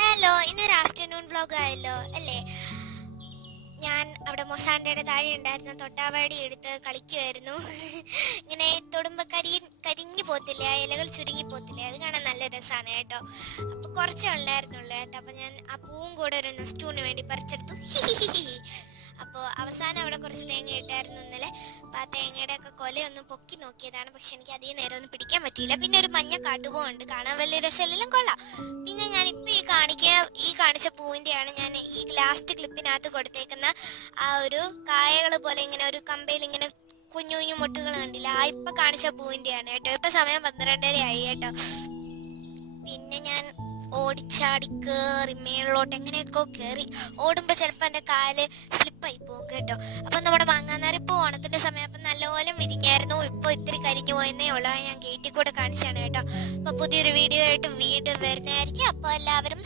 Hello, ഇന്നൊരു afternoon vlog ആയല്ലോ അല്ലേ? ഞാൻ അവിടെ മൊസാണ്ടയുടെ താഴെ ഉണ്ടായിരുന്ന തൊട്ടാവാടി എടുത്ത് കളിക്കുമായിരുന്നു. ഇങ്ങനെ തൊടുമ്പോ കരിഞ്ഞു പോത്തില്ലേ, ആ ഇലകൾ ചുരുങ്ങി പോത്തില്ലേ, അത് കാണാൻ നല്ല രസമാണ് കേട്ടോ. അപ്പൊ കുറച്ചേ ഉണ്ടായിരുന്നുള്ളൂ കേട്ടോ. അപ്പൊ ഞാൻ ആ പൂവും കൂടെ ഒരു നെസ്റ്റൂന് വേണ്ടി പറിച്ചെടുത്തു. അപ്പോൾ അവസാനം അവിടെ കുറച്ച് തേങ്ങ ഇട്ടായിരുന്നു ഇന്നലെ. അപ്പം ആ തേങ്ങയുടെ ഒക്കെ കൊലയൊന്ന് പൊക്കി നോക്കിയതാണ്, പക്ഷെ എനിക്ക് അധികം നേരം ഒന്നും പിടിക്കാൻ പറ്റിയില്ല. പിന്നെ ഒരു മഞ്ഞ കാട്ടുപോകുണ്ട്, കാണാൻ വലിയ രസമെല്ലാം കൊള്ളാം. പിന്നെ ഞാനിപ്പോൾ ഈ കാണിച്ച പൂവിൻ്റെയാണ് ഞാൻ ഈ ലാസ്റ്റ് ക്ലിപ്പിനകത്ത് കൊടുത്തേക്കുന്ന ആ ഒരു കായകൾ പോലെ ഇങ്ങനെ ഒരു കമ്പയിൽ ഇങ്ങനെ കുഞ്ഞു കുഞ്ഞു മുട്ടുകൾ കണ്ടില്ല, ആ ഇപ്പം കാണിച്ച പൂവിൻ്റെയാണ് കേട്ടോ. ഇപ്പം സമയം 12:30 ആയി കേട്ടോ. പിന്നെ ഞാൻ ഓടിച്ചാടി കയറി മേളിലോട്ട് എങ്ങനെയൊക്കെ കയറി. ഓടുമ്പോൾ ചിലപ്പോൾ എൻ്റെ കാല് സ്ലിപ്പായി പോകും കേട്ടോ. അപ്പം നമ്മുടെ മാങ്ങാനാരിപ്പോൾ ഓണത്തിൻ്റെ സമയം അപ്പം നല്ലപോലെ വിരിഞ്ഞായിരുന്നു. ഇപ്പോൾ ഇത്തിരി കരിഞ്ഞു പോയെന്നേ ഉള്ളൂ, ഞാൻ ഗേറ്റിൽ കൂടെ കാണിച്ചാണ് കേട്ടോ. അപ്പോൾ പുതിയൊരു വീഡിയോ ആയിട്ട് വീണ്ടും വരുന്നതായിരിക്കും. അപ്പോൾ എല്ലാവരും